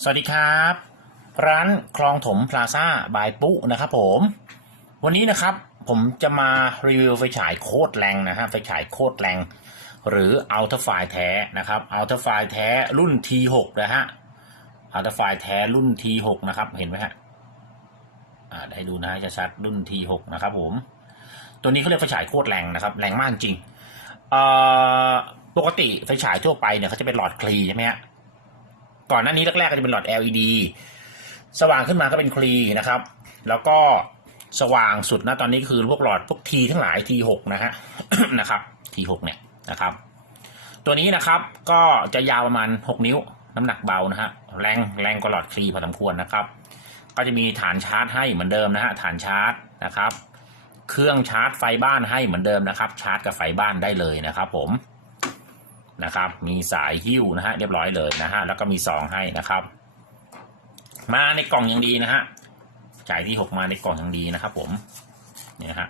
สวัสดีครับ ร้านคลองถมพลาซ่าบายปุ๊นะครับผม วันนี้นะครับผมจะมารีวิวไฟฉายโคตรแรงนะฮะไฟฉายโคตรแรง หรืออัลต a ไฟแท้นะครับอัลต a ไฟแท้รุ่น T6 นะฮะอัลต a ไฟแท้รุ่น T6 นะครับเห็นไหมฮะอ่าได้ดูนะฮะจะชัดรุ่น T6 นะครับผม ตัวนี้เขาเรียกไฟฉายโคตรแรงนะครับแรงมากจริงเอ่อปกติไฟฉายทั่วไปเนี่ยเขาจะเป็นหลอดคลีใช่ไหมฮะ ก่อนหน้านี้แรกๆก็จะเป็นหลอด LED สว่างขึ้นมาก็เป็นคลีนะครับ แล้วก็สว่างสุดนะตอนนี้คือพวกหลอดพวก T ทั้งหลาย T6 นะฮะนะครับ T6 เนี่ยนะครับ ตัวนี้นะครับก็จะยาวประมาณ 6 นิ้วน้ำหนักเบานะฮะแรงแรงกว่าหลอดคลีพอสมควรนะครับ ก็จะมีฐานชาร์จให้เหมือนเดิมนะฮะฐานชาร์จนะครับ เครื่องชาร์จไฟบ้านให้เหมือนเดิมนะครับ ชาร์จกับไฟบ้านได้เลยนะครับผม นะครับ มีสายหิ้วนะฮะเรียบร้อยเลยนะฮะแล้วก็มีซองให้นะครับ มาในกล่องอย่างดีนะฮะจ่ายที่หกมาในกล่องอย่างดีนะครับ ผมเนี่ยฮะ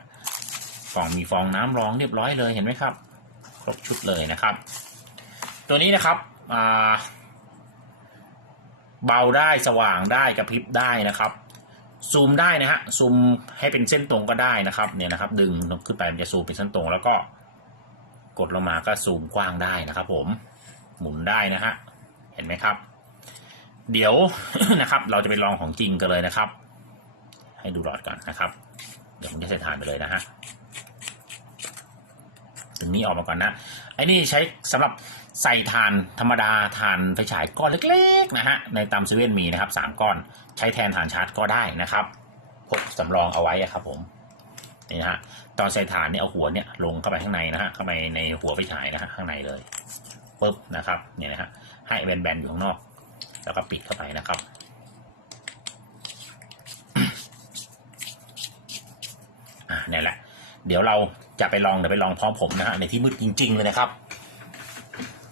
กล่องมีฟองน้ำรองเรียบร้อยเลยเห็นไหมครับ ครบชุดเลยนะครับ ตัวนี้นะครับอ่าเบาได้สว่างได้กระพริบได้นะครับซูมได้นะฮะซูมให้เป็นเส้นตรงก็ได้นะครับเนี่ยนะครับ ดึงขึ้นไปมันจะซูมเป็นเส้นตรง แล้วก็ กดลงมาก็ซูมกว้างได้นะครับ ผมหมุนได้นะฮะเห็นไหมครับ เดี๋ยวนะครับ เราจะไปลองของจริงกันเลยนะครับ ให้ดูหลอดก่อนนะครับ เดี๋ยวผมจะใส่ถ่านไปเลยนะฮะถึงนี้ออกมาก่อนนะไอ้นี่ใช้สำหรับใส่ถ่านธรรมดาถ่านไฟฉายก้อนเล็กๆนะฮะในตามเซเว่นมีนะครับสามก้อนใช้แทนถ่านชาร์จก็ได้นะครับพกสำรองเอาไว้ครับผม นี่นะฮะตอนใส่ถ่านเนี่ยเอาหัวเนี่ยลงเข้าไปข้างในนะฮะเข้าไปในหัวไฟฉายนะฮะข้างในเลยปุ๊บนะครับเนี่ยนะฮะให้แบนๆอยู่ข้างนอก แล้วก็ปิดเข้าไปนะครับอ่าเนี่ยแหละ เดี๋ยวเราจะไปลองเดี๋ยวไปลองพร้อมผมนะฮะในที่มืดจริง ๆ เลยนะครับ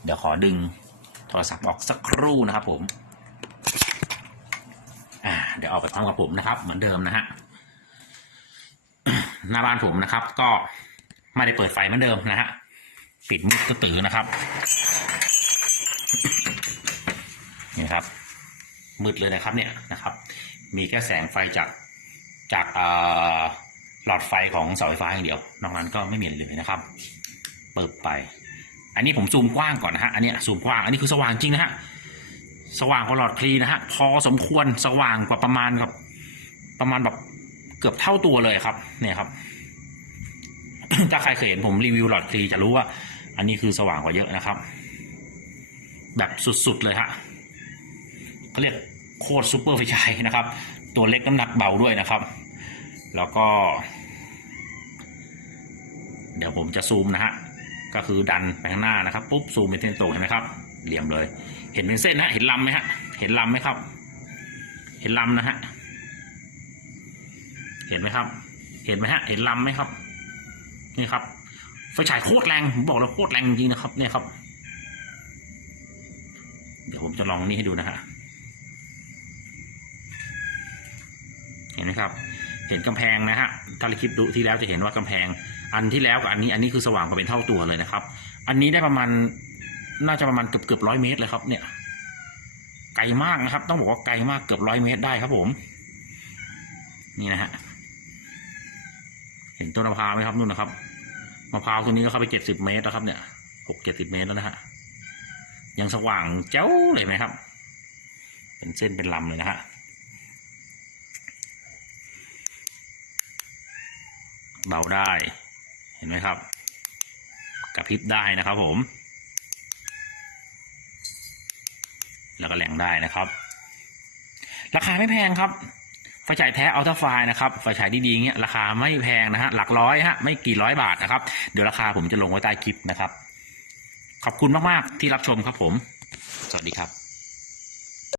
เดี๋ยวขอดึงโทรศัพท์ออกสักครู่นะครับผม อ่า เดี๋ยวออกไปพร้อมกับผมนะครับ เหมือนเดิมนะฮะ หน้าบ้านผมนะครับ ก็ไม่ได้เปิดไฟเหมือนเดิมนะฮะปิดมืดก็ตื่นนะครับนี่ครับ มืดเลยนะครับเนี่ยนะครับ มีแค่แสงไฟจากจากหลอดไฟของเสาไฟฟ้าอย่างเดียวนอกนั้นก็ไม่มีเลยนะครับ เปิดไป อันนี้ผมซูมกว้างก่อนนะฮะอันนี้ซูมกว้างอันนี้คือสว่างจริงนะฮะสว่างกว่าหลอดคลีนะฮะพอสมควรสว่างกว่าประมาณครับประมาณแบบ เกือบเท่าตัวเลยครับ เนี่ยครับ ถ้าใครเคยเห็นผมรีวิวหลอดคลีจะรู้ว่า อันนี้คือสว่างกว่าเยอะนะครับ แบบสุดๆเลยฮะเขาเรียกโคตรซูเปอร์ไฟฉายนะครับ ตัวเล็กน้ำหนักเบาด้วยนะครับ แล้วก็ เดี๋ยวผมจะซูมนะฮะก็คือดันไปข้างหน้านะครับปุ๊บซูมเป็นเส้นตรงเห็นไหมครับ เหลี่ยมเลย เห็นเป็นเส้นนะเห็นลำไหมฮะ เห็นลำไหมครับ เห็นลำนะฮะ เห็นไหมครับ เห็นไหมฮะ เห็นลำไหมครับ นี่ครับ ไฟฉายโคตรแรงผมบอกเลยโคตรแรงจริงนะครับ เนี่ยครับ เดี๋ยวผมจะลองนี่ให้ดูนะฮะ เห็นไหมครับ เห็นกำแพงนะฮะ ถ้าเราคลิปดูที่แล้วจะเห็นว่ากำแพง อันที่แล้วกับอันนี้ อันนี้คือสว่างกว่าเป็นเท่าตัวเลยนะครับ อันนี้ได้ประมาณ น่าจะประมาณเกือบเกือบร้อยเมตรเลยครับ เนี่ยไกลมากนะครับ ต้องบอกว่าไกลมากเกือบร้อยเมตรได้ครับผม นี่นะฮะ เห็นต้นมะพร้าวไหมครับนู่นนะครับมะพร้าวตัวนี้ก็เข้าไปเจ็ดสิบเมตรแล้วครับ เนี่ยหกเจ็ดสิบเมตรแล้วนะฮะยังสว่างเจ้าเลยไหมครับ เป็นเส้นเป็นลำเลยนะฮะเบาได้เห็นไหมครับกระพริบได้นะครับผม แล้วก็แหลงได้นะครับ ราคาไม่แพงครับ ไฟฉายแท้อัลตราไฟนะครับไฟฉายดีๆเงี้ยราคาไม่แพงนะฮะหลักร้อยฮะไม่กี่ร้อยบาทนะครับเดี๋ยวราคาผมจะลงไว้ใต้คลิปนะครับ ขอบคุณมากๆที่รับชมครับผม สวัสดีครับ